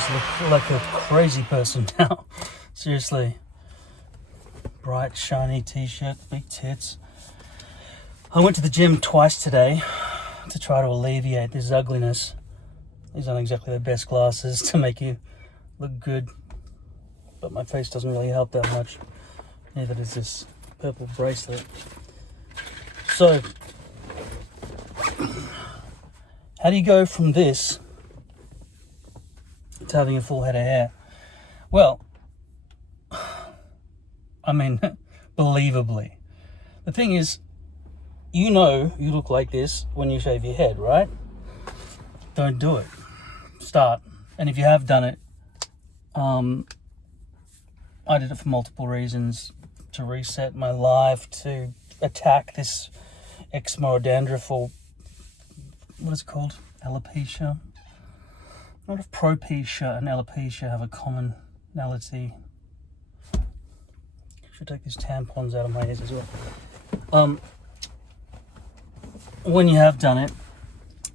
just look like a crazy person now. Seriously. Bright, shiny t-shirt, big tits. I went to the gym twice today to try to alleviate this ugliness. These aren't exactly the best glasses to make you look good, but my face doesn't really help that much. Neither does this purple bracelet. So, how do you go from this to having a full head of hair? Well, I mean, believably. The thing is, you know you look like this when you shave your head, right? Don't do it. Start. And if you have done it, I did it for multiple reasons. To reset my life, to attack this eczema or dandruff, or what is it called? Alopecia. Not if propecia and alopecia have a commonality. Should take these tampons out of my ears as well. When you have done it,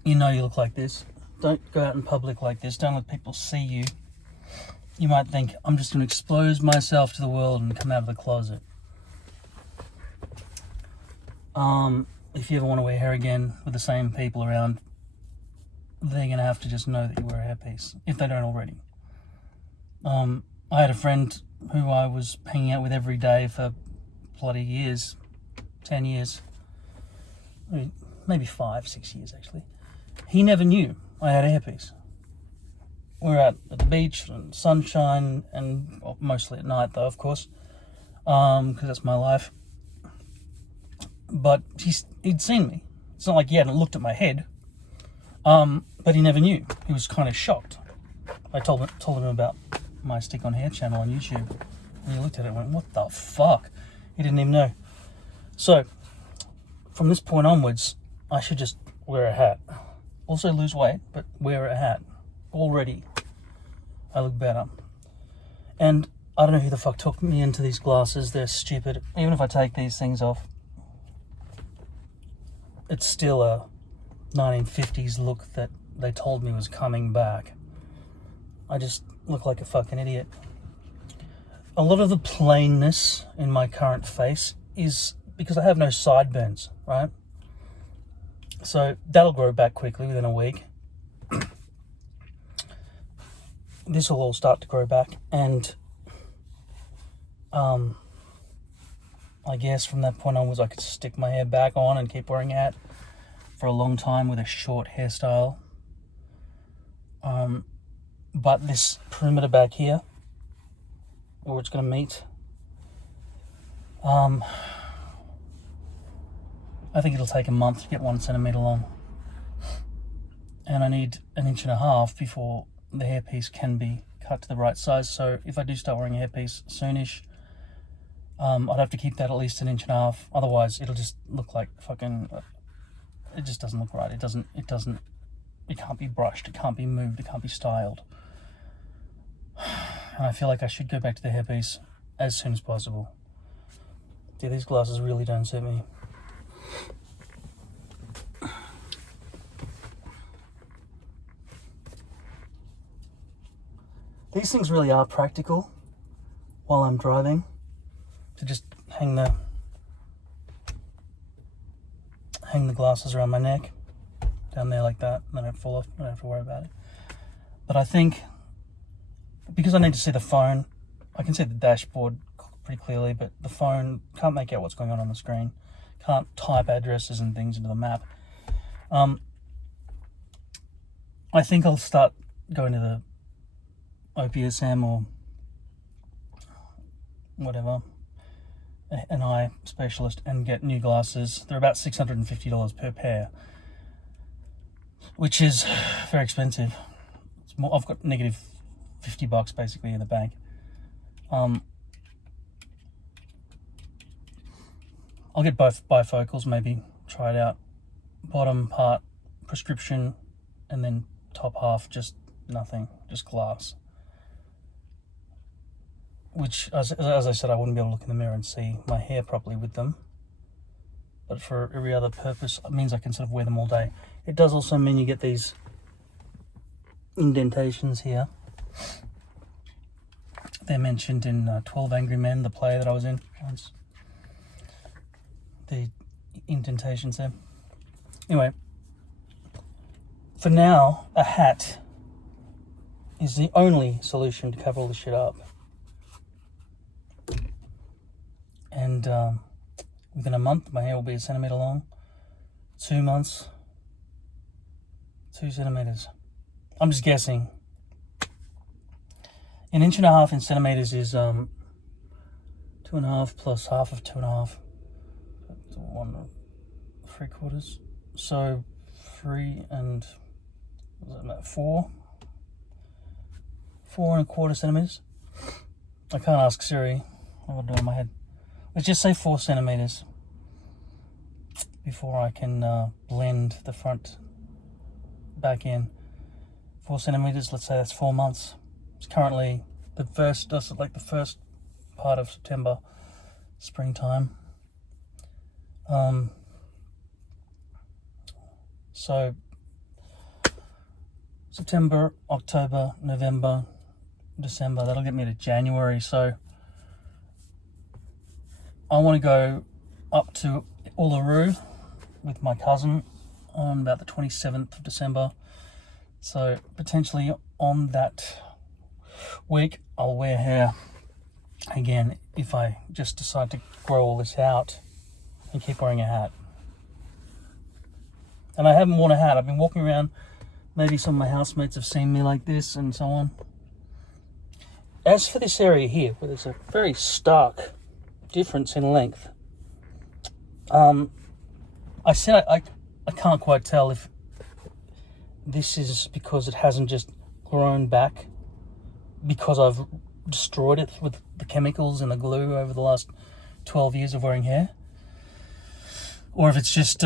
you know you look like this. Don't go out in public like this. Don't let people see you. You might think, I'm just going to expose myself to the world and come out of the closet. If you ever want to wear hair again with the same people around, they're going to have to just know that you wear a hairpiece, if they don't already. I had a friend who I was hanging out with every day for bloody years, 10 years, maybe 5, 6 years actually. He never knew I had a hairpiece. We were out at the beach and sunshine, and mostly at night though, of course, because that's my life. But he'd seen me. It's not like he hadn't looked at my head, but he never knew. He was kind of shocked. I told him about my Stick on Hair channel on YouTube, and he looked at it and went, what the fuck? He didn't even know. So, from this point onwards, I should just wear a hat. Also lose weight, but wear a hat. Already, I look better. And I don't know who the fuck took me into these glasses. They're stupid. Even if I take these things off, it's still a 1950s look that they told me was coming back. I just look like a fucking idiot. A lot of the plainness in my current face is because I have no sideburns, right? So that'll grow back quickly within a week. This will all start to grow back, and I guess from that point onwards I could stick my hair back on and keep wearing a hat for a long time with a short hairstyle. But this perimeter back here, where it's going to meet, I think it'll take a month to get 1 centimeter long, and I need 1.5 inches before the hairpiece can be cut to the right size. So if I do start wearing a hairpiece soonish, I'd have to keep that at least 1.5 inches. Otherwise, it'll just look like fucking. It just doesn't look right. It can't be brushed. It can't be moved. It can't be styled. And I feel like I should go back to the hairpiece as soon as possible. Yeah, these glasses really don't suit me. These things really are practical while I'm driving, to just hang the glasses around my neck, down there like that, and then it'd fall off. I don't have to worry about it. But I think, because I need to see the phone, I can see the dashboard pretty clearly, but the phone can't make out what's going on the screen. Can't type addresses and things into the map. I think I'll start going to the OPSM or whatever, an eye specialist, and get new glasses. They're about $650 per pair, which is very expensive. It's more, I've got negative $50 basically in the bank. I'll get both bifocals, maybe try it out. Bottom part prescription, and then top half just nothing, just glass. Which, as I said, I wouldn't be able to look in the mirror and see my hair properly with them. But for every other purpose, it means I can sort of wear them all day. It does also mean you get these indentations here. They're mentioned in 12 Angry Men, the play that I was in once. The indentations there. Anyway, for now, a hat is the only solution to cover all this shit up. And within a month, my hair will be 1 centimeter long. 2 months, 2 centimeters. I'm just guessing. 1.5 inches in centimeters is 2.5 plus half of 2.5. 1 3/4. So 3 and what was that, 4 4.25 centimeters. I can't ask Siri. I've got to do it in my head. Let's just say 4 centimeters before I can blend the front back in. 4 centimeters, let's say that's 4 months. It's currently the first part of September, springtime. So September, October, November, December, that'll get me to January. So I want to go up to Uluru with my cousin on about the 27th of December. So potentially on that week, I'll wear hair again if I just decide to grow all this out and keep wearing a hat. And I haven't worn a hat. I've been walking around. Maybe some of my housemates have seen me like this and so on. As for this area here, where there's a very stark difference in length, I said I can't quite tell if this is because it hasn't just grown back because I've destroyed it with the chemicals and the glue over the last 12 years of wearing hair, or if it's just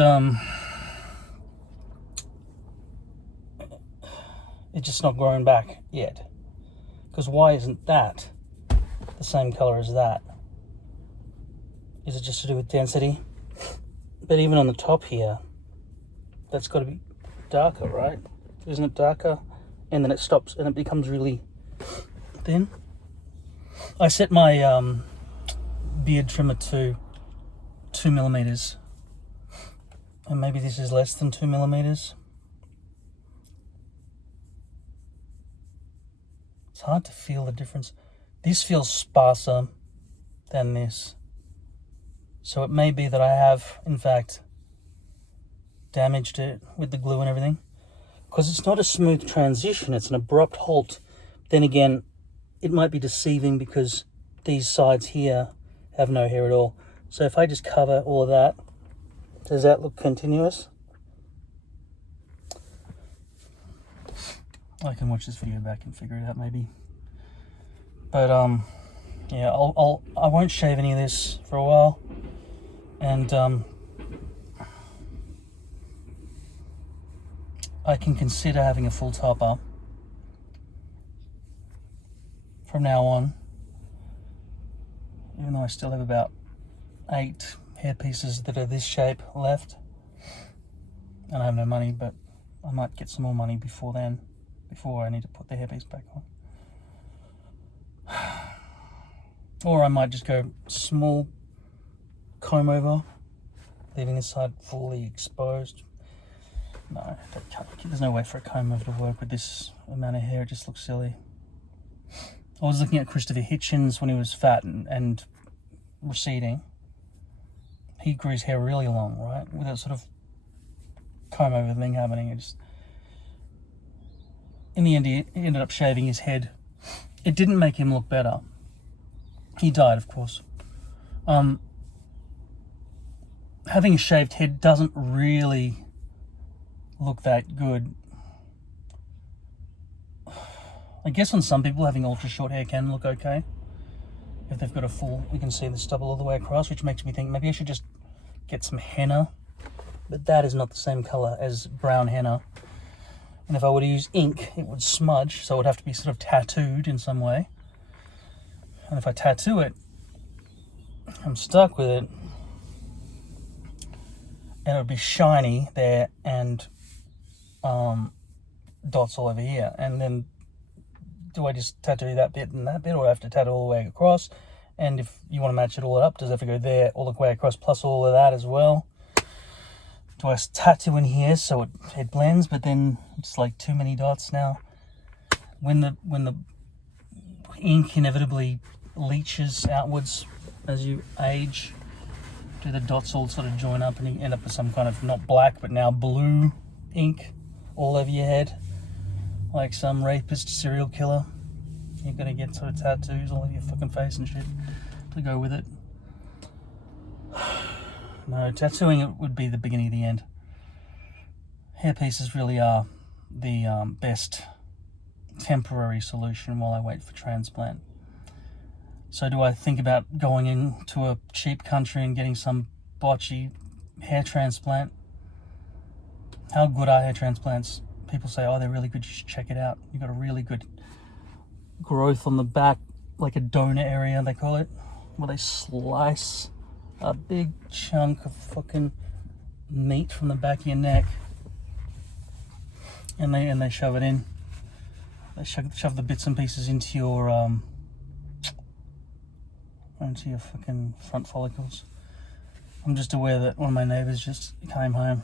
it's just not grown back yet. Because why isn't that the same color as that? Is it just to do with density? But even on the top here, that's got to be darker, right? Isn't it darker? And then it stops and it becomes really thin. I set my beard trimmer to 2 millimeters, and maybe this is less than 2 millimeters. It's hard to feel the difference. This feels sparser than this. So it may be that I have, in fact, damaged it with the glue and everything. Because it's not a smooth transition, it's an abrupt halt. Then again, it might be deceiving because these sides here have no hair at all. So if I just cover all of that, does that look continuous? I can watch this video back and figure it out maybe. But yeah, I won't shave any of this for a while, and I can consider having a full topper from now on, even though I still have about 8 hair pieces that are this shape left, and I have no money, but I might get some more money before then, before I need to put the hairpiece back on. Or I might just go small comb over, leaving this side fully exposed. No, there's no way for a comb over to work with this amount of hair. It just looks silly. I was looking at Christopher Hitchens when he was fat and receding. He grew his hair really long, right? With that sort of comb over thing happening. In the end, he ended up shaving his head. It didn't make him look better. He died, of course. Having a shaved head doesn't really look that good. I guess on some people, having ultra short hair can look okay. If they've got a full, you can see the stubble all the way across, which makes me think maybe I should just get some henna. But that is not the same color as brown henna. And if I were to use ink, it would smudge, so it would have to be sort of tattooed in some way. And if I tattoo it, I'm stuck with it. And it would be shiny there and dots all over here. And then do I just tattoo that bit and that bit, or I have to tattoo all the way across? And if you want to match it all up, does it have to go there all the way across plus all of that as well? Do I tattoo in here so it blends, but then it's like too many dots now? When the ink inevitably leaches outwards as you age, do the dots all sort of join up and you end up with some kind of not black but now blue ink all over your head, like some rapist serial killer? You're gonna get sort of tattoos all over your fucking face and shit to go with it. No, tattooing it would be the beginning of the end. Hairpieces really are the best temporary solution while I wait for transplant. So do I think about going into a cheap country and getting some botchy hair transplant? How good are hair transplants? People say, oh, they're really good, you should check it out. You've got a really good growth on the back, like a donor area, they call it, where they slice a big chunk of fucking meat from the back of your neck and they shove it in. They shove the bits and pieces into your fucking front follicles. I'm just aware that one of my neighbours just came home,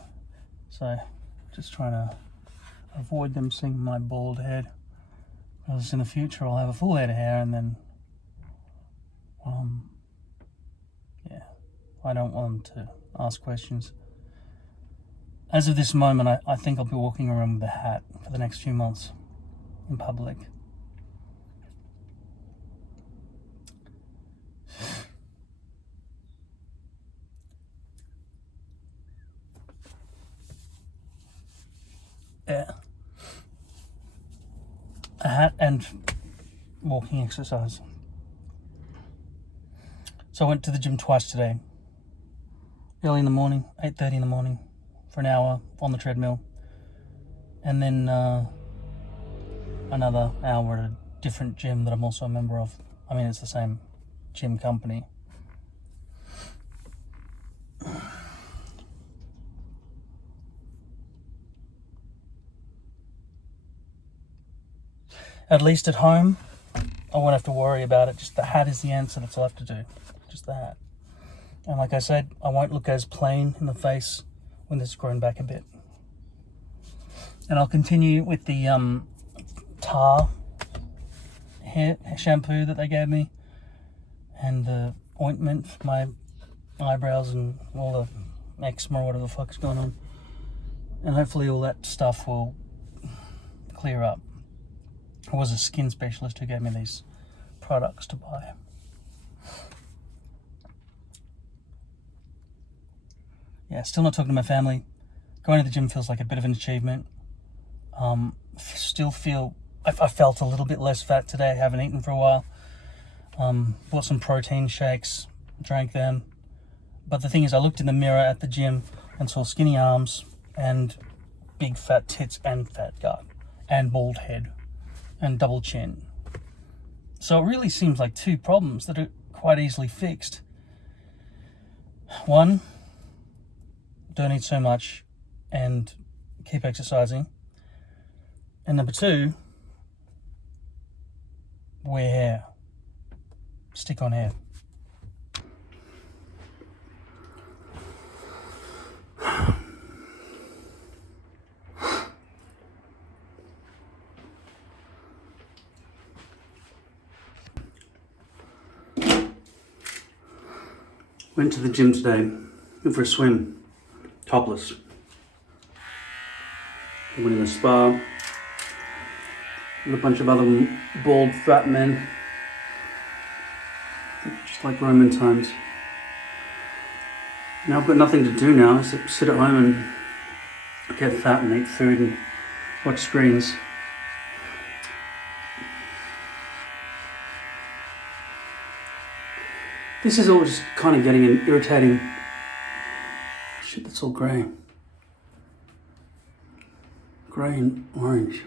so just trying to avoid them seeing my bald head, because in the future I'll have a full head of hair, and then yeah, I don't want them to ask questions. As of this moment, I think I'll be walking around with a hat for the next few months in public. Yeah. A hat and walking exercise. So I went to the gym twice today. Early in the morning, 8:30 in the morning, for an hour on the treadmill. And then another hour at a different gym that I'm also a member of. I mean, it's the same gym company. At least at home, I won't have to worry about it. Just the hat is the answer. That's all I have to do. Just the hat. And like I said, I won't look as plain in the face when it's grown back a bit. And I'll continue with the tar hair shampoo that they gave me, and the ointment for my eyebrows and all the eczema or whatever the fuck's going on. And hopefully all that stuff will clear up. I was a skin specialist who gave me these products to buy. Yeah, still not talking to my family. Going to the gym feels like a bit of an achievement. Still feel, I felt a little bit less fat today. I haven't eaten for a while. Bought some protein shakes, drank them. But the thing is, I looked in the mirror at the gym and saw skinny arms and big fat tits and fat gut and bald head and double chin. So it really seems like two problems that are quite easily fixed. One, don't eat so much and keep exercising. And number two, wear hair. Stick on hair. Went to the gym today, went for a swim, topless. Went in the spa with a bunch of other bald fat men, just like Roman times. Now I've got nothing to do now, except sit at home and get fat and eat food and watch screens. This is all just kind of getting irritating. Shit, that's all grey. Grey and orange.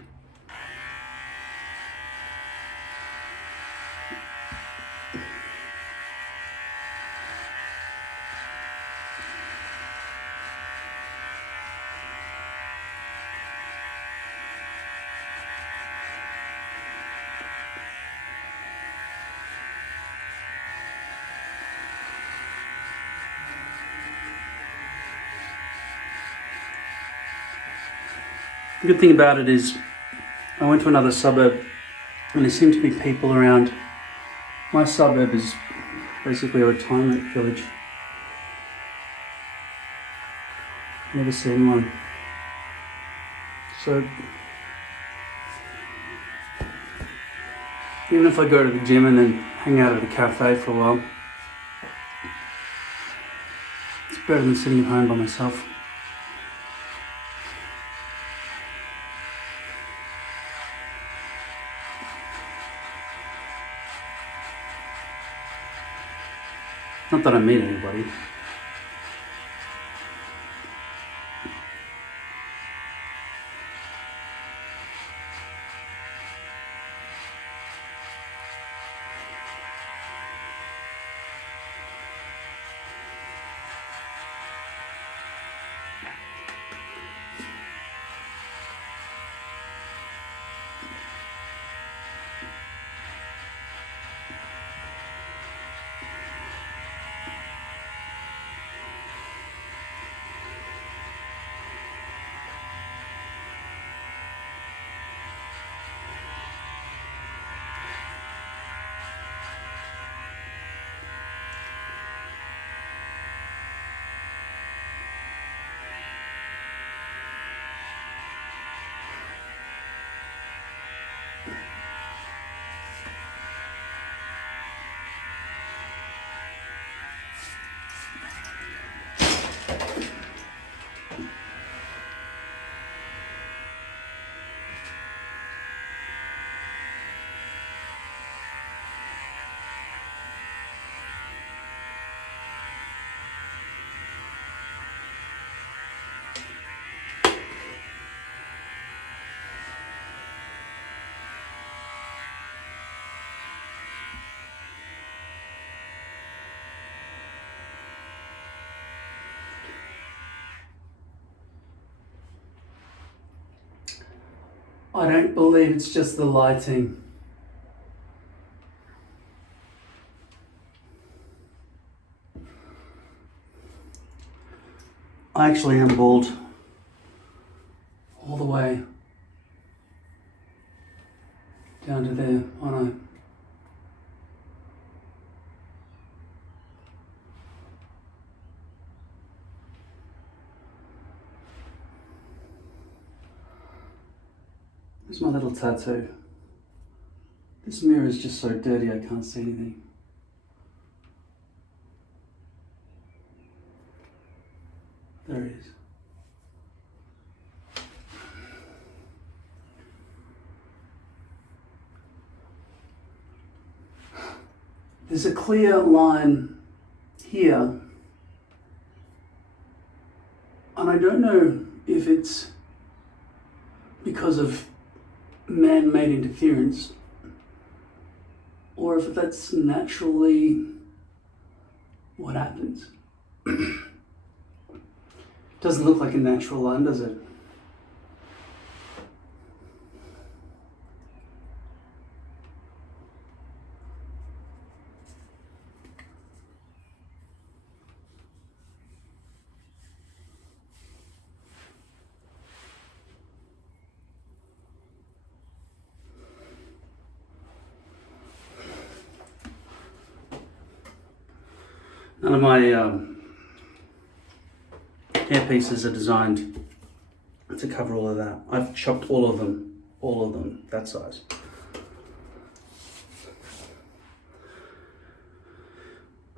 The good thing about it is I went to another suburb and there seem to be people around. My suburb is basically a retirement village. Never seen one. So even if I go to the gym and then hang out at a cafe for a while, it's better than sitting at home by myself. Not that I meet anybody. I don't believe it's just the lighting. I actually am bald all the way down to there, aren't I? There's my little tattoo. This mirror is just so dirty I can't see anything. There it is. There's a clear line here, and I don't know if it's because of man-made interference or if that's naturally what happens. Doesn't look like a natural line, does it? None of my hair pieces are designed to cover all of that. I've chopped all of them that size.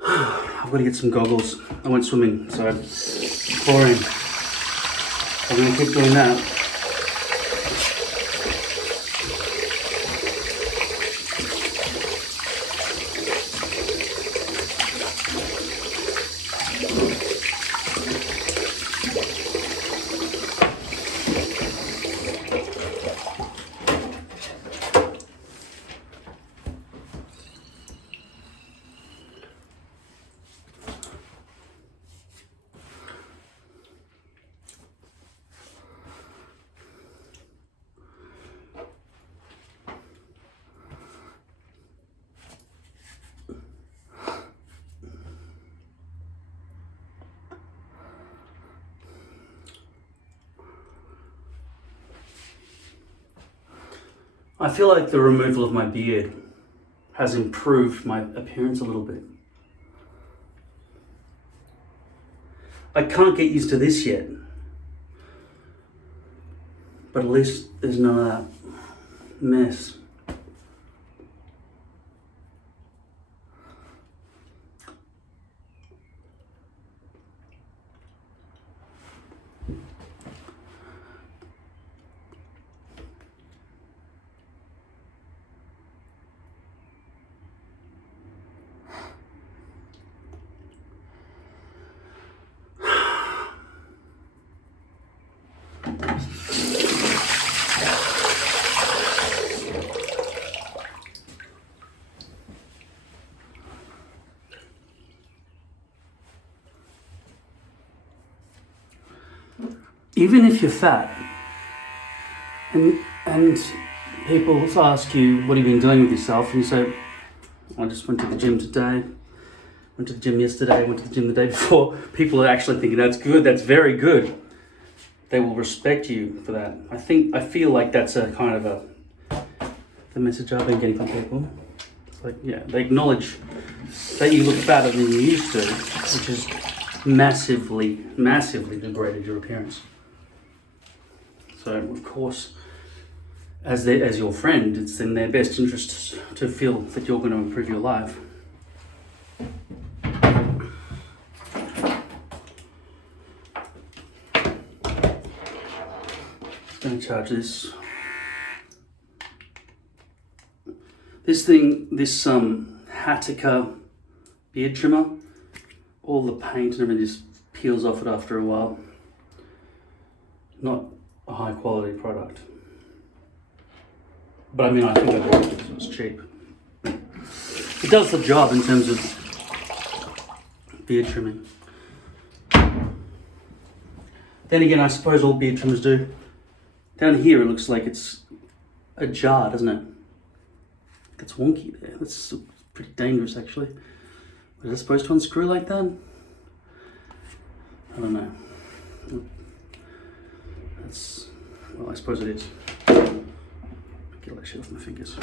I've got to get some goggles. I went swimming, so it's boring. I'm going to keep doing that. I feel like the removal of my beard has improved my appearance a little bit. I can't get used to this yet, but at least there's none of that mess. Even if you're fat, and people ask you, what have you been doing with yourself? And you say, I just went to the gym today, went to the gym yesterday, went to the gym the day before. People are actually thinking, that's good, that's very good. They will respect you for that. I feel like that's a kind of the message I've been getting from people. It's like, yeah, they acknowledge that you look fatter than you used to, which has massively degraded your appearance. So, of course, as your friend, it's in their best interest to feel that you're going to improve your life. I'm going to charge this. This Hatika beard trimmer, all the paint and everything just peels off it after a while. Not a high quality product. But I mean, I think I bought it because it was cheap. It does the job in terms of beard trimming. Then again, I suppose all beard trimmers do. Down here it looks like it's a jar, doesn't it? It's wonky there. That's pretty dangerous actually. Was it supposed to unscrew like that? I don't know. Well, I suppose it is. Get all that shit off my fingers.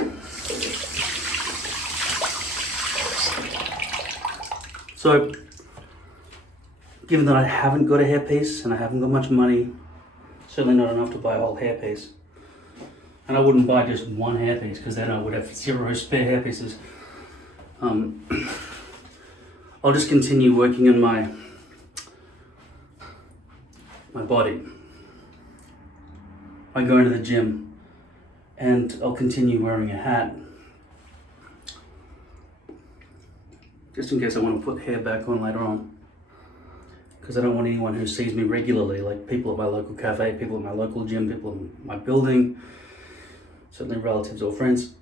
So, given that I haven't got a hairpiece and I haven't got much money, certainly not enough to buy a whole hairpiece, and I wouldn't buy just one hairpiece because then I would have 0 spare hairpieces. I'll just continue working on my body. I go into the gym and I'll continue wearing a hat just in case I want to put hair back on later on, because I don't want anyone who sees me regularly, like people at my local cafe, people at my local gym, people in my building, certainly relatives or friends.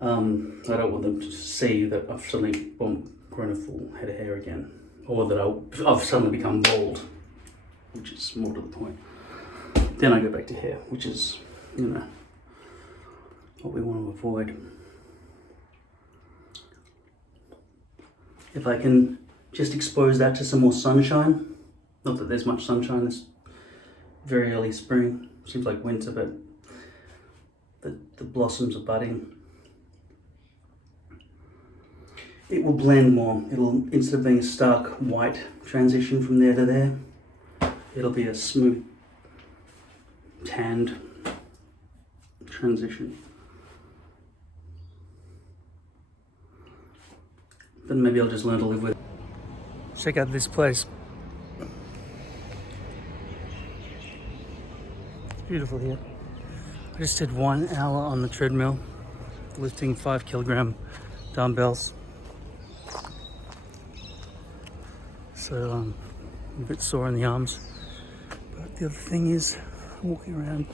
I don't want them to see that I've suddenly grown a full head of hair again, or that I've suddenly become bald, which is more to the point. Then I go back to hair, which is, what we want to avoid. If I can just expose that to some more sunshine, not that there's much sunshine, it's very early spring, seems like winter, but the blossoms are budding. It will blend more. It'll, instead of being a stark white transition from there to there, it'll be a smooth tanned transition. Then maybe I'll just learn to live with it. Check out this place. It's beautiful here. I just did 1 hour on the treadmill, lifting 5 kilogram dumbbells. So I'm a bit sore in the arms. But the other thing is, I'm walking around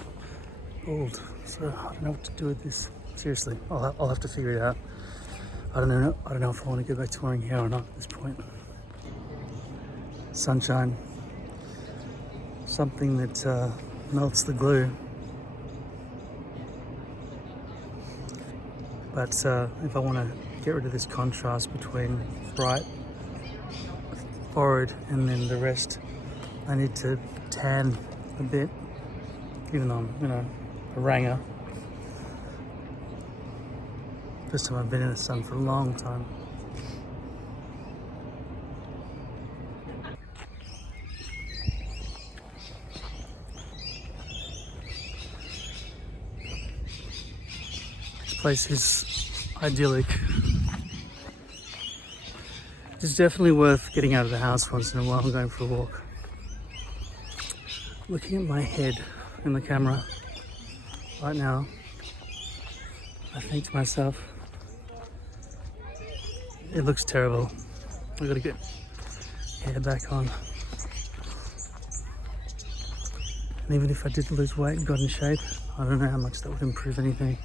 bald, so I don't know what to do with this. Seriously, I'll have to figure it out. I don't know if I want to go back to wearing hair or not at this point. Sunshine, something that melts the glue. But if I want to get rid of this contrast between bright forehead and then the rest, I need to tan a bit. Even though I'm, a ranger, First time I've been in the sun for a long time. This place is idyllic. It's definitely worth getting out of the house once in a while and going for a walk. Looking at my head in the camera right now, I think to myself, it looks terrible. I gotta get hair back on. And even if I did lose weight and got in shape, I don't know how much that would improve anything.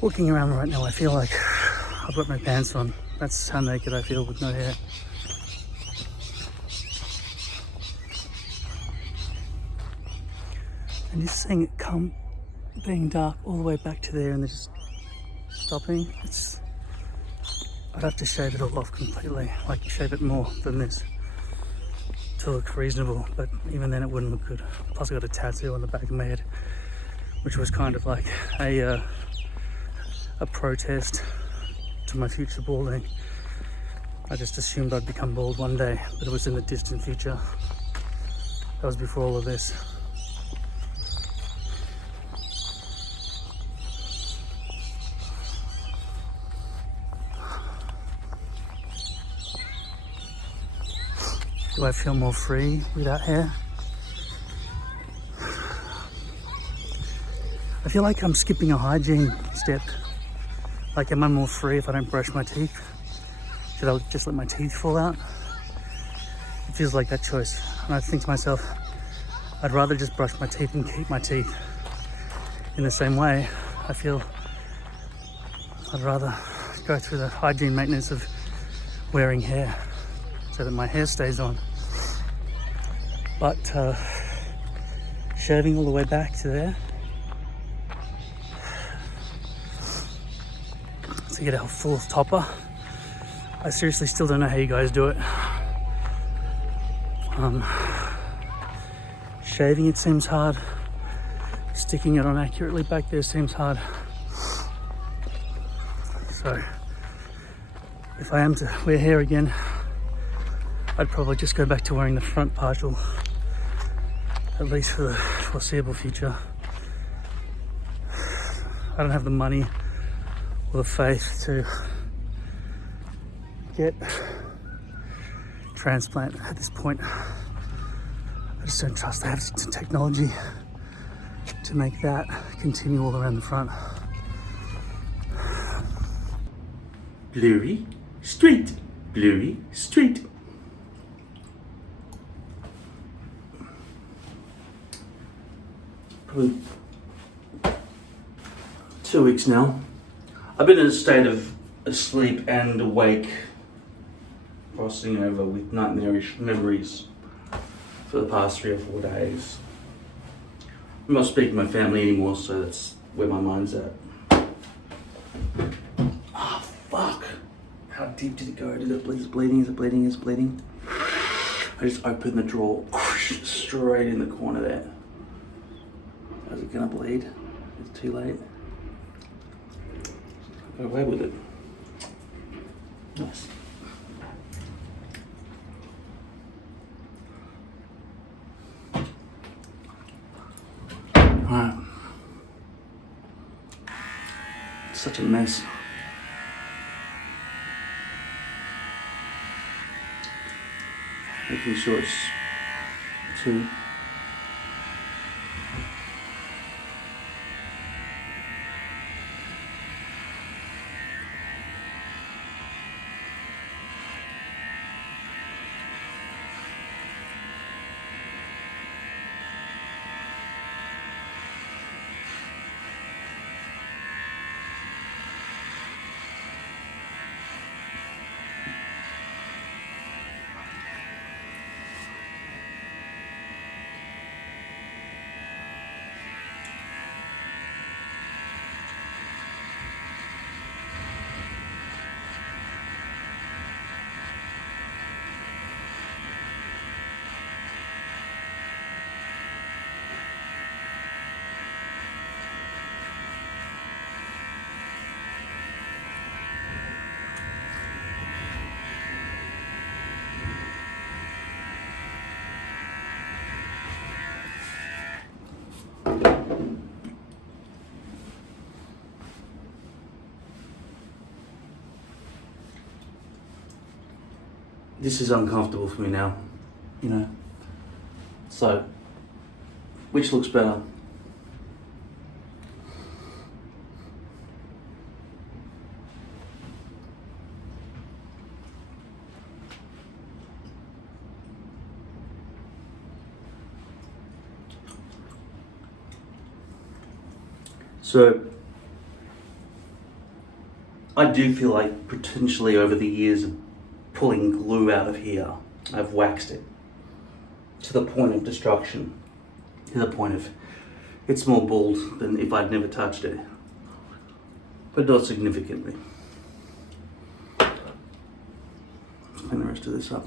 Walking around right now, I feel like I've got my pants on. That's how naked I feel with no hair. And just seeing it come, being dark all the way back to there and then just stopping, I'd have to shave it all off completely, like shave it more than this to look reasonable, but even then it wouldn't look good. Plus I got a tattoo on the back of my head, which was kind of like a protest to my future balding. I just assumed I'd become bald one day, but it was in the distant future. That was before all of this. Do I feel more free without hair? I feel like I'm skipping a hygiene step. Like, am I more free if I don't brush my teeth? Should I just let my teeth fall out? It feels like that choice. And I think to myself, I'd rather just brush my teeth and keep my teeth. In the same way, I feel I'd rather go through the hygiene maintenance of wearing hair so that my hair stays on. But shaving all the way back to there, to get a full topper, I seriously still don't know how you guys do it. Shaving it seems hard. Sticking it on accurately back there seems hard. So if I am to wear hair again, I'd probably just go back to wearing the front partial, at least for the foreseeable future. I don't have the money or the faith to get transplant at this point. I just don't trust they have the technology to make that continue all around the front. Blurry, straight, blurry, straight. Probably 2 weeks now. I've been in a state of asleep and awake, crossing over with nightmarish memories for the past 3 or 4 days. I'm not speaking to my family anymore, so that's where my mind's at. Ah, fuck. How deep did it go? Is it bleeding? Is it bleeding? Is it bleeding? I just opened the drawer, straight in the corner there. Is it gonna bleed? It's too late. Got away with it. Nice. Alright. It's such a mess. Making sure it's 2. this is uncomfortable for me now, you know. So, which looks better? So, I do feel like potentially over the years of pulling glue out of here, I've waxed it to the point of destruction, to the point of it's more bald than if I'd never touched it, but not significantly. Let's clean the rest of this up.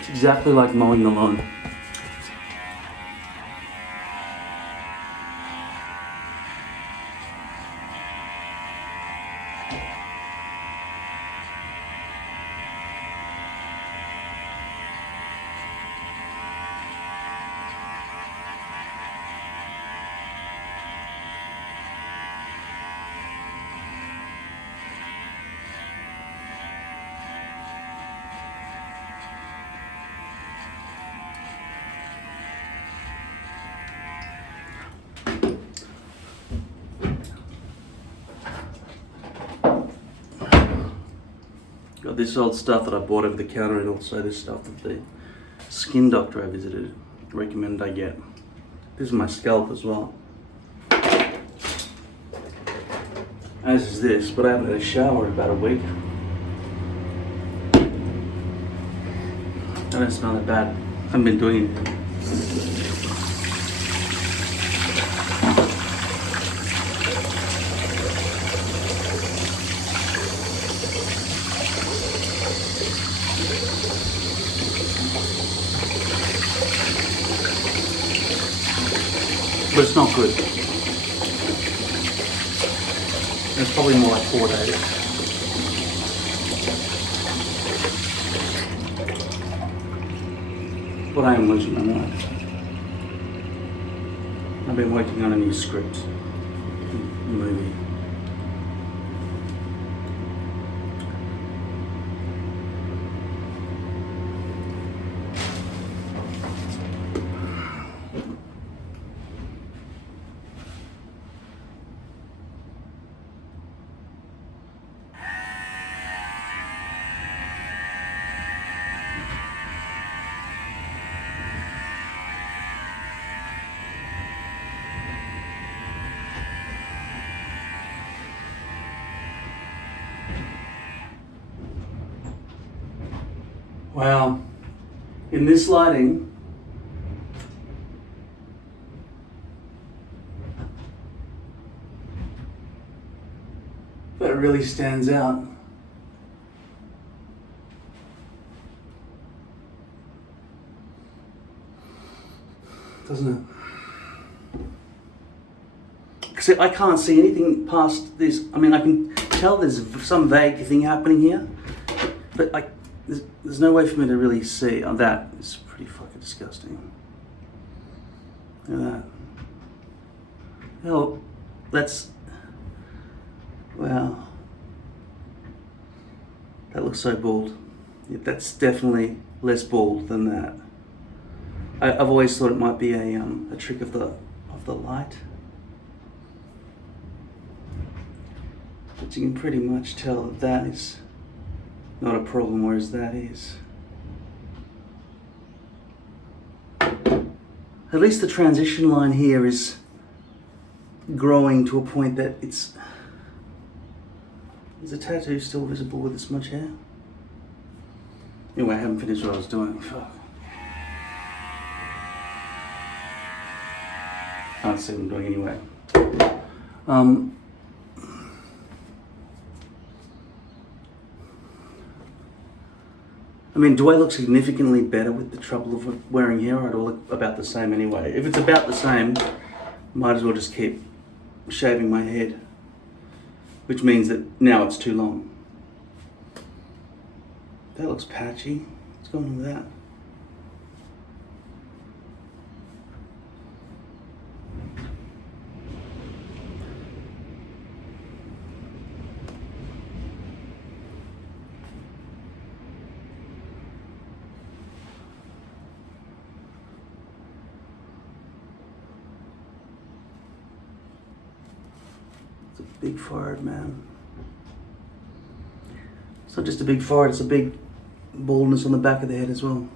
It's exactly like mowing the lawn. Got this old stuff that I bought over the counter, and also this stuff that the skin doctor I visited recommended I get. This is my scalp as well. As is this, but I haven't had a shower in about a week. I don't smell that bad. I haven't been doing it. But it's not good. It's probably more like 4 days. But I am losing my mind. I've been working on a new script, movie. Wow, in this lighting, that really stands out. Doesn't it? Because I can't see anything past this. I mean, I can tell there's some vague thing happening here, but there's no way for me to really see. Oh, that is pretty fucking disgusting. Look at that. Hell, that's... Wow. That looks so bald. Yeah, that's definitely less bald than that. I've always thought it might be a trick of the light. But you can pretty much tell that that is not a problem, whereas that is. At least the transition line here is growing to a point that it's... Is the tattoo still visible with this much hair? Anyway, I haven't finished what I was doing. Fuck. Can't see what I'm doing anyway. I mean, do I look significantly better with the trouble of wearing hair, or do I look about the same anyway? If it's about the same, might as well just keep shaving my head, which means that now it's too long. That looks patchy. What's going on with that? It's a big forehead, man. It's not just a big forehead, it's a big baldness on the back of the head as well.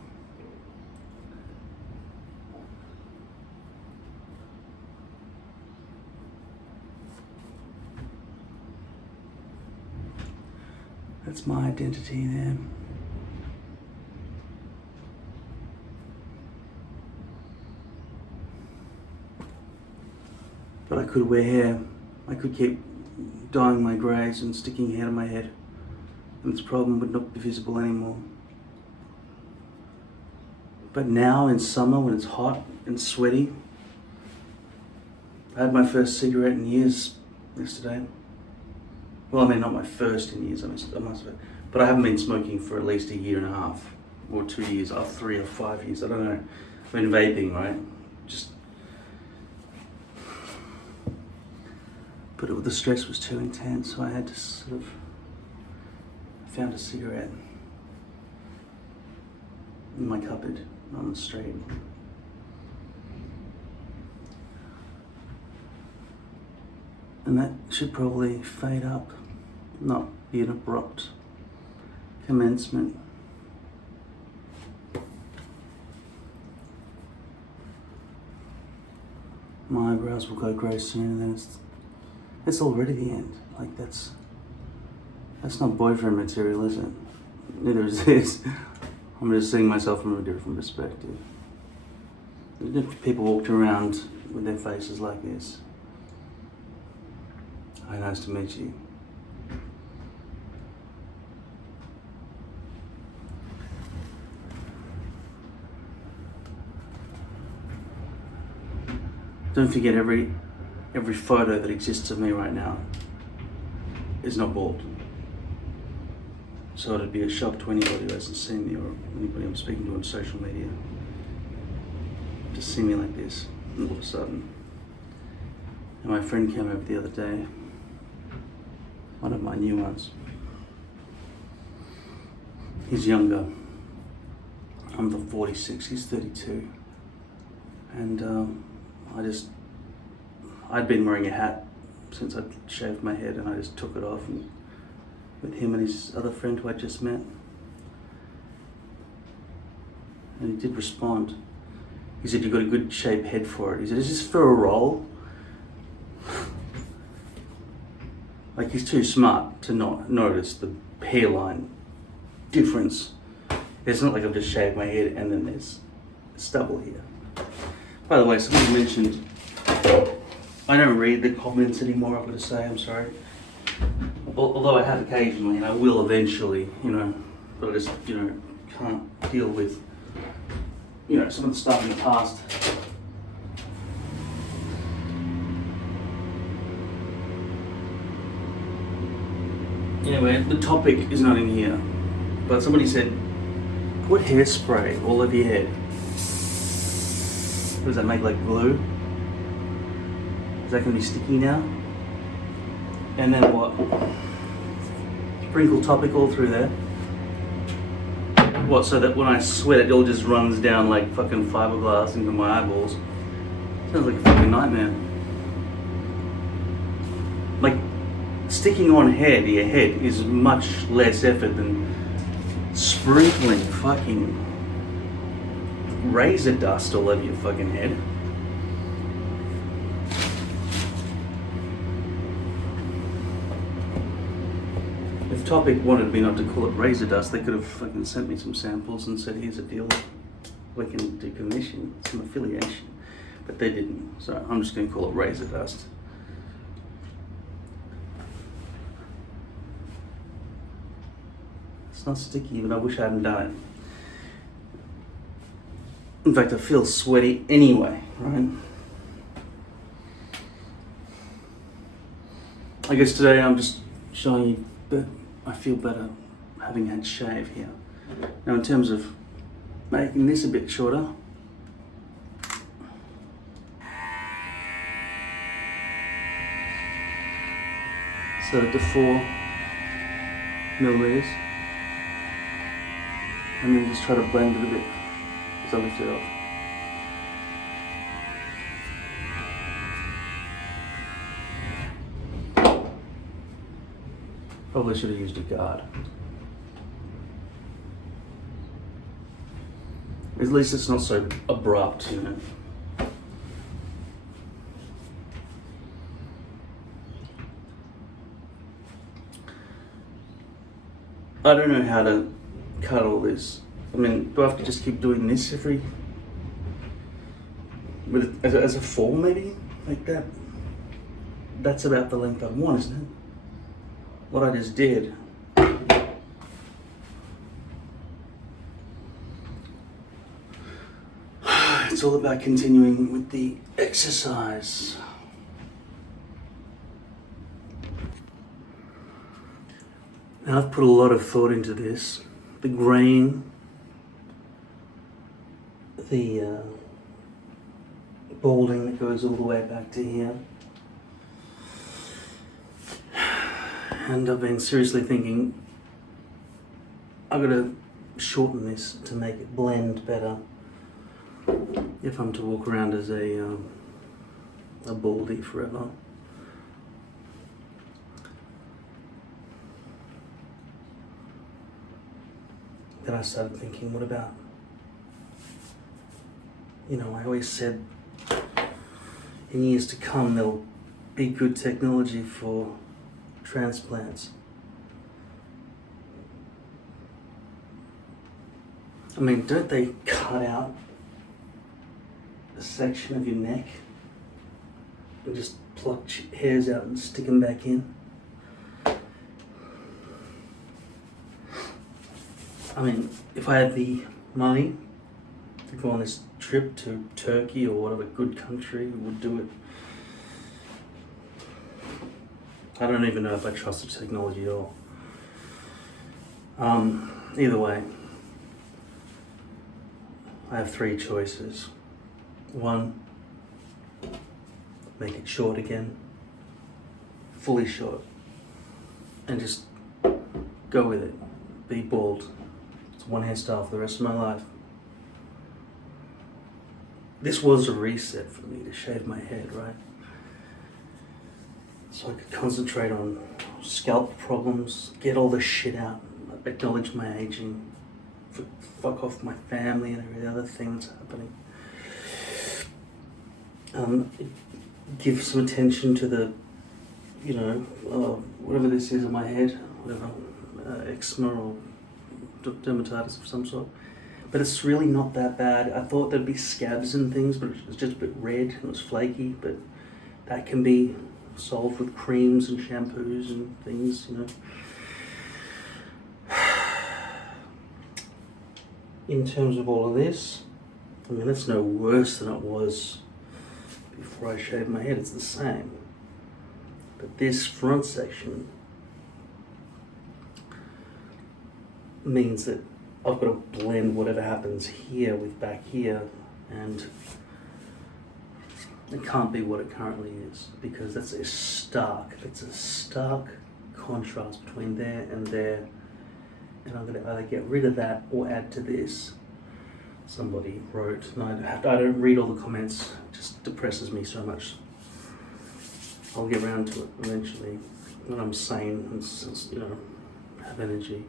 That's my identity there. But I could wear hair. I could keep dyeing my greys and sticking hair to my head, and this problem would not be visible anymore. But now in summer, when it's hot and sweaty, I had my first cigarette in years yesterday. Well, I mean, not my first in years, I must have, but I haven't been smoking for at least a year and a half, or 2 years, or 3 or 5 years, I don't know. I've been vaping, right? But the stress was too intense, so I had to sort of, found a cigarette in my cupboard on the street. And that should probably fade up, not be an abrupt commencement. My eyebrows will go grey soon, and then it's already the end. Like that's not boyfriend material, is it? Neither is this. I'm just seeing myself from a different perspective. If people walked around with their faces like this, hi, nice to meet you. Don't forget, every photo that exists of me right now is not bald. So it'd be a shock to anybody who hasn't seen me, or anybody I'm speaking to on social media, to see me like this all of a sudden. And my friend came over the other day, one of my new ones. He's younger. I'm the 46, he's 32. And I'd been wearing a hat since I'd shaved my head, and I just took it off, and with him and his other friend who I'd just met. And he did respond. He said, "You've got a good shaped head for it." He said, "Is this for a role?" Like, he's too smart to not notice the hairline difference. It's not like I've just shaved my head and then there's stubble here. By the way, somebody mentioned, I don't read the comments anymore, I've got to say, I'm sorry. Although I have occasionally, and I will eventually, but I just, can't deal with, some of the stuff in the past. Anyway, the topic is not in here, but somebody said, put hairspray all over your head. What does that make, like glue? Is that going to be sticky now? And then what? Sprinkle topic all through there. What, so that when I sweat it all just runs down like fucking fiberglass into my eyeballs? Sounds like a fucking nightmare. Like, sticking on hair to your head is much less effort than sprinkling fucking razor dust all over your fucking head. If Topic wanted me not to call it razor dust, they could have fucking sent me some samples and said, here's a deal, we can do commission, some affiliation. But they didn't, so I'm just going to call it razor dust. It's not sticky, but I wish I hadn't done it. In fact, I feel sweaty anyway, right? I guess today I'm just showing you that I feel better having had shave here. Now in terms of making this a bit shorter, set it to 4 millimeters, and then just try to blend it a bit as I lift it off. Probably should have used a guard. At least it's not so abrupt, you know. I don't know how to cut all this. I mean, do I have to just keep doing this every, with as a form maybe? Like that? That's about the length I want, isn't it? What I just did. It's all about continuing with the exercise. Now I've put a lot of thought into this. The graying, the balding that goes all the way back to here. And I've been seriously thinking, I've got to shorten this to make it blend better if I'm to walk around as a baldy forever. Then I started thinking, what about, you know, I always said in years to come there'll be good technology for transplants. I mean, don't they cut out a section of your neck and just pluck hairs out and stick them back in? I mean, if I had the money to go on this trip to Turkey or whatever good country would do it, I don't even know if I trust the technology at all. Either way, I have 3 choices. 1, make it short again, fully short, and just go with it. Be bald. It's one hairstyle for the rest of my life. This was a reset for me to shave my head, right? So I could concentrate on scalp problems, get all the shit out, acknowledge my aging, fuck off my family and every other thing that's happening. Give some attention to the, you know, whatever this is on my head, whatever, eczema or dermatitis of some sort. But it's really not that bad. I thought there'd be scabs and things, but it was just a bit red and it was flaky, but that can be solved with creams and shampoos and things, you know. In terms of all of this, I mean, it's no worse than it was before I shaved my head. It's the same. But this front section means that I've got to blend whatever happens here with back here, and it can't be what it currently is, because it's a stark contrast between there and there, and I'm going to either get rid of that or add to this. Somebody wrote, and I don't read all the comments, it just depresses me so much. I'll get around to it eventually when I'm sane and, you know, have energy.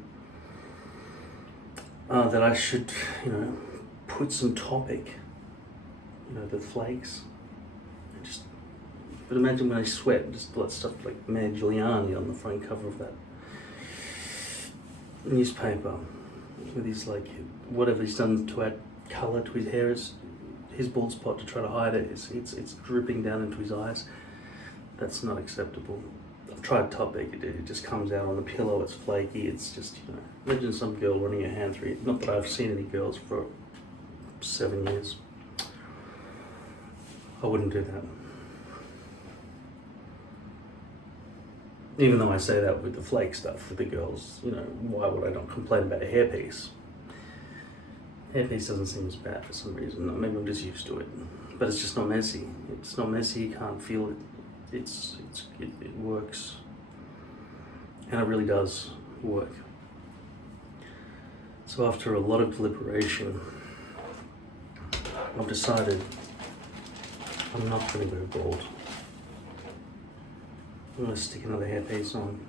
That I should, you know, put some topic, you know, the flakes, and just, but imagine when I sweat, just let stuff like Mayor Giuliani on the front cover of that newspaper with his, like, whatever he's done to add colour to his hair, is his bald spot to try to hide it, it's dripping down into his eyes. That's not acceptable. I've tried topic, it just comes out on the pillow, it's flaky, it's just, you know, imagine some girl running her hand through it. Not that I've seen any girls for 7 years. I wouldn't do that. Even though I say that with the flake stuff with the girls, you know, why would I not complain about a hairpiece? Hairpiece doesn't seem as bad for some reason. Maybe I'm just used to it. But it's just not messy. It's not messy, you can't feel it. It works. And it really does work. So after a lot of deliberation, I've decided I'm not going to go bald. I'm going to stick another hairpiece on.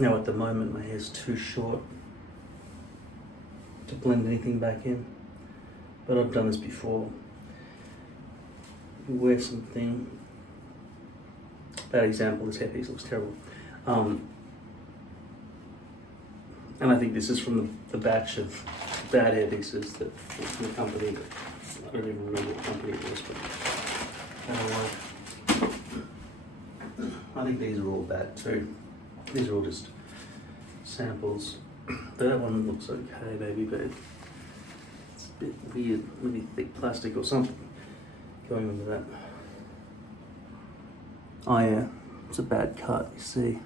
Now at the moment my hair's too short to blend anything back in, but I've done this before. You wear something, bad example, this hairpiece looks terrible. And I think this is from the batch of bad hairpieces that from the company, I don't even remember what company it was, but I think these are all bad too. These are all just samples. That one looks okay maybe, but it's a bit weird, maybe thick plastic or something going under that. Oh yeah, it's a bad cut, you see.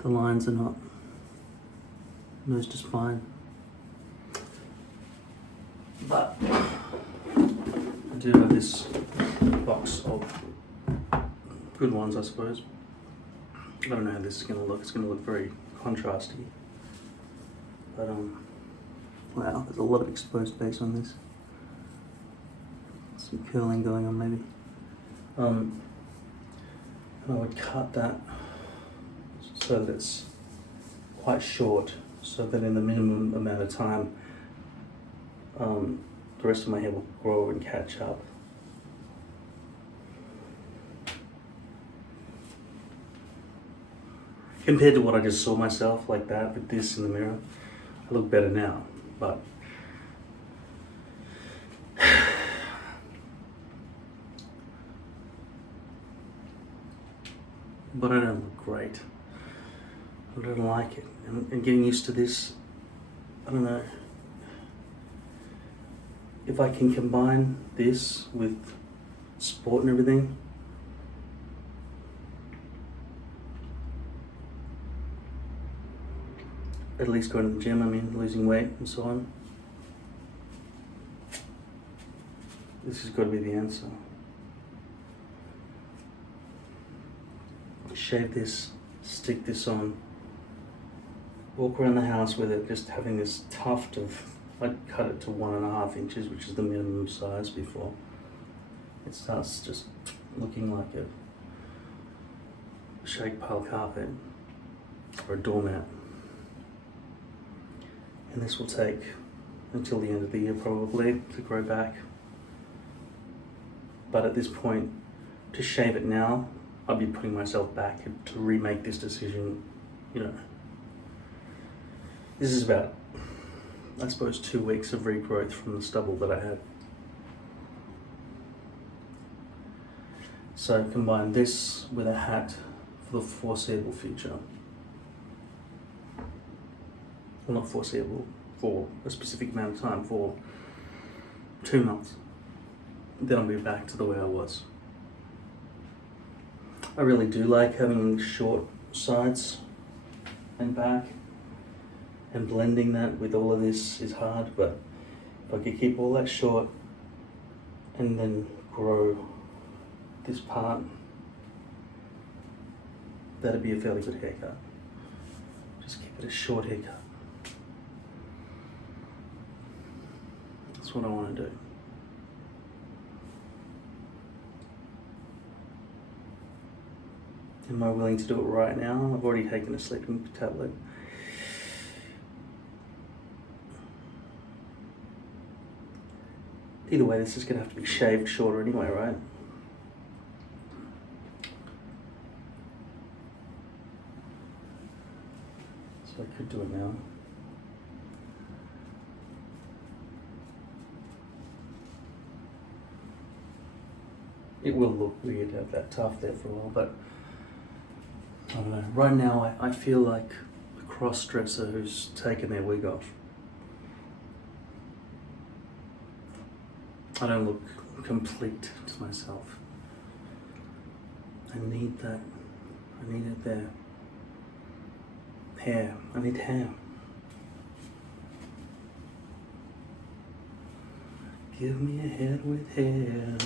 The lines are not, no, it's just fine. But I do have this box of good ones, I suppose. I don't know how this is going to look. It's going to look very contrasty. But wow, there's a lot of exposed base on this. Some curling going on maybe. And I would cut that so that it's quite short, so that in the minimum amount of time, the rest of my hair will grow and catch up. Compared to what I just saw myself like that with this in the mirror, I look better now, but I don't look great. I don't like it, and getting used to this, I don't know. If I can combine this with sport and everything, at least going to the gym, I mean, losing weight and so on, this has got to be the answer. Shave this, stick this on, walk around the house with it, just having this tuft of, I cut it to 1.5 inches, which is the minimum size before. It starts just looking like a shake pile carpet or a doormat. And this will take until the end of the year probably to grow back. But at this point, to shave it now, I'd be putting myself back to remake this decision, you know. This is about, I suppose, 2 weeks of regrowth from the stubble that I had. So combine this with a hat for the foreseeable future. Well, not foreseeable, for a specific amount of time, for 2 months. Then I'll be back to the way I was. I really do like having short sides and back, and blending that with all of this is hard, but if I could keep all that short and then grow this part, that'd be a fairly good haircut. Get a short haircut. That's what I want to do. Am I willing to do it right now? I've already taken a sleeping tablet. Either way, this is going to have to be shaved shorter anyway, right? So I could do it now. It will look weird to have that tuft there for a while, but I don't know. Right now, I feel like a cross-dresser who's taken their wig off. I don't look complete to myself. I need that. I need it there. Hair. I need hair. Give me a head with hair.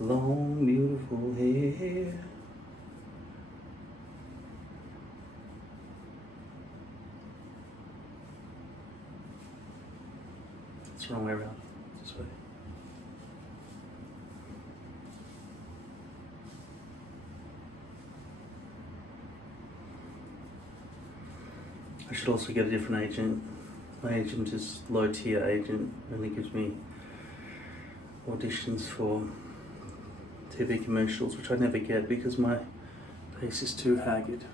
Long, beautiful hair. It's the wrong way around. This way. I should also get a different agent. My agent is low tier agent, only gives me auditions for TV commercials, which I never get because my face is too haggard.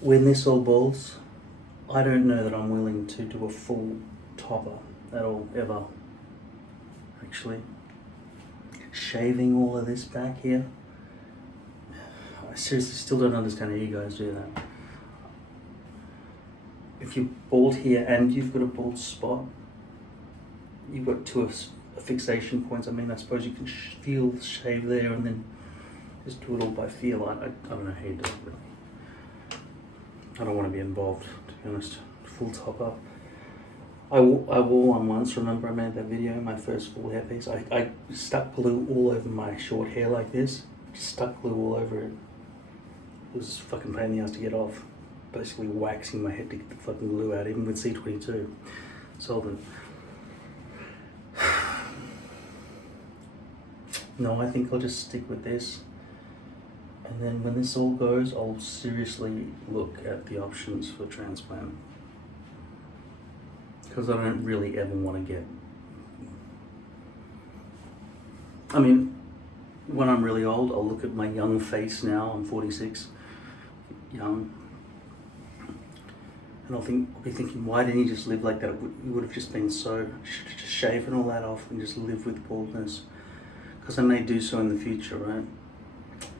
When this all balls, I don't know that I'm willing to do a full topper at all, ever. Actually, shaving all of this back here, I seriously still don't understand how you guys do that. If you're bald here and you've got a bald spot, you've got two fixation points. I mean, I suppose you can feel the shave there and then just do it all by feel. I don't know how you do it, really. I don't want to be involved, to be honest. Full topper. I wore one once. Remember I made that video, my first full hairpiece? I stuck glue all over my short hair like this. Just stuck glue all over it. It was fucking pain in the ass to get off. Basically waxing my head to get the fucking glue out, even with C22 solvent. No, I think I'll just stick with this. And then when this all goes, I'll seriously look at the options for transplant. Because I don't really ever want to get... I mean, when I'm really old, I'll look at my young face now. I'm 46, young. And I'll be thinking, why didn't you just live like that? You would have just been so... just shaving all that off and just live with baldness. Because I may do so in the future, right?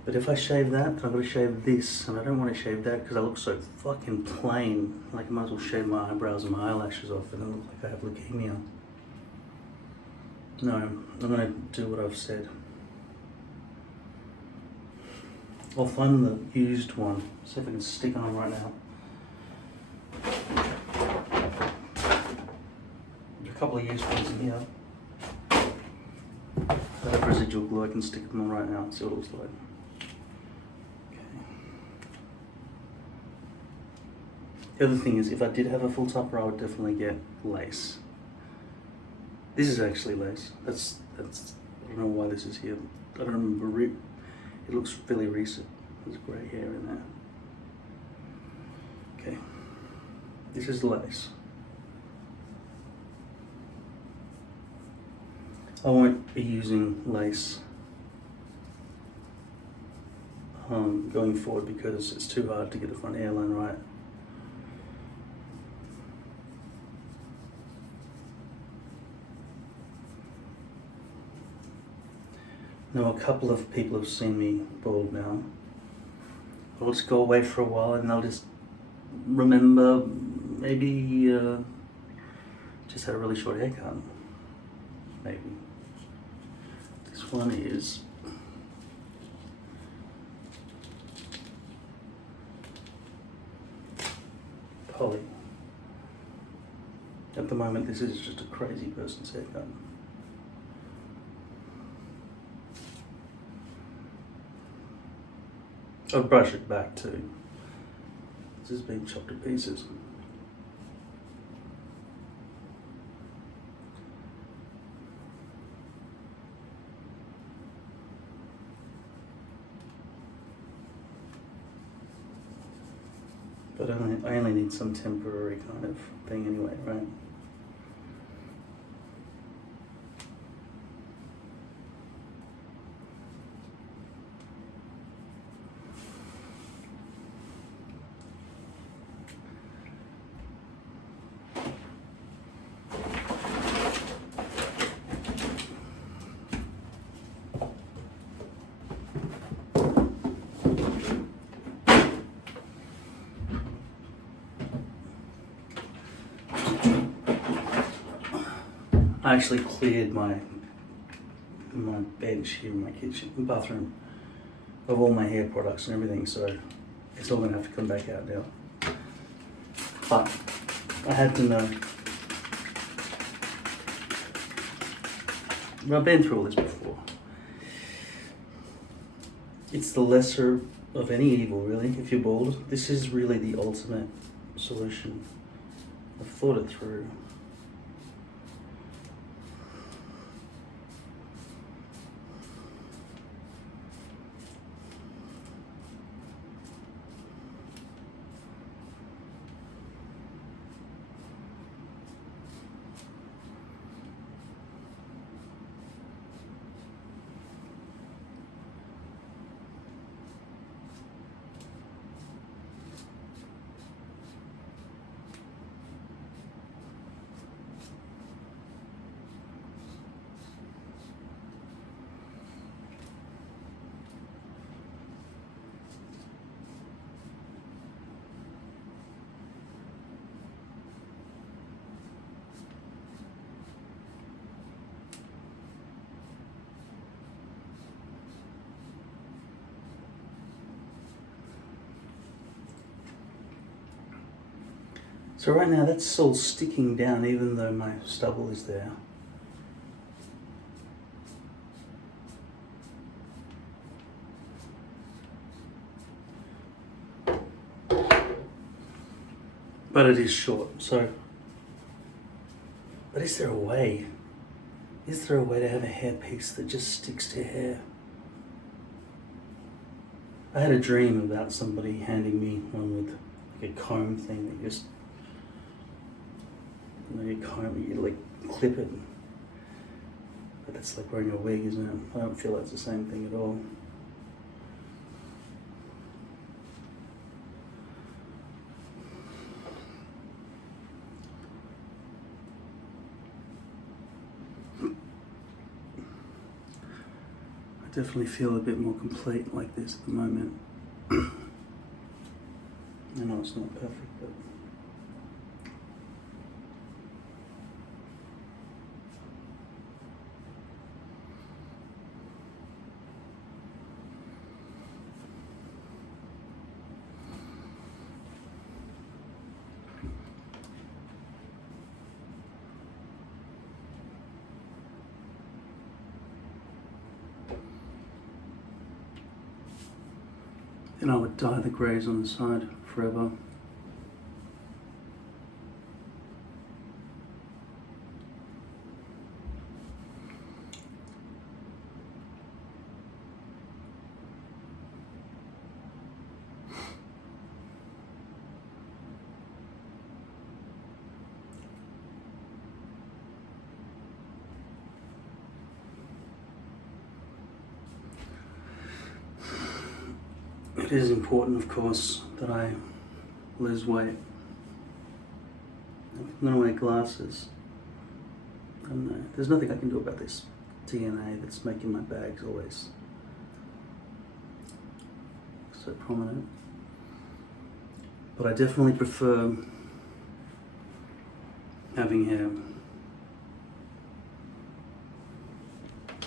But if I shave that, I've got to shave this, and I don't want to shave that because I look so fucking plain. Like I might as well shave my eyebrows and my eyelashes off and then look like I have leukemia. No, I'm going to do what I've said. I'll find the used one. See if I can stick on right now. There's a couple of used ones in here. I have residual glue, I can stick them on right now and see what it looks like. The other thing is, if I did have a full topper, I would definitely get lace. This is actually lace. That's. I don't know why this is here. I don't remember it. It looks fairly recent. There's grey hair in there. Okay. This is lace. I won't be using lace going forward because it's too hard to get the front hairline right. Now a couple of people have seen me bald now. I'll just go away for a while and they'll just remember maybe just had a really short haircut. Maybe. This one is Polly. At the moment this is just a crazy person's haircut. I'll brush it back too. This has been chopped to pieces. But I only need some temporary kind of thing anyway, right? I actually cleared my bench here in my kitchen, bathroom, of all my hair products and everything, so it's all gonna have to come back out now. But I had to know. I've been through all this before. It's the lesser of any evil, really, if you're bald. This is really the ultimate solution. I've thought it through. So right now that's all sticking down even though my stubble is there. But it is short, so. But is there a way? Is there a way to have a hairpiece that just sticks to hair? I had a dream about somebody handing me one with like a comb thing that just, you comb, you like clip it. But that's like wearing a wig, isn't it? I don't feel that's the same thing at all. I definitely feel a bit more complete like this at the moment. I know it's not perfect, but then I would dye the greys on the side forever. It is important, of course, that I lose weight. I'm gonna wear glasses. I don't know. There's nothing I can do about this DNA that's making my bags always so prominent. But I definitely prefer having hair.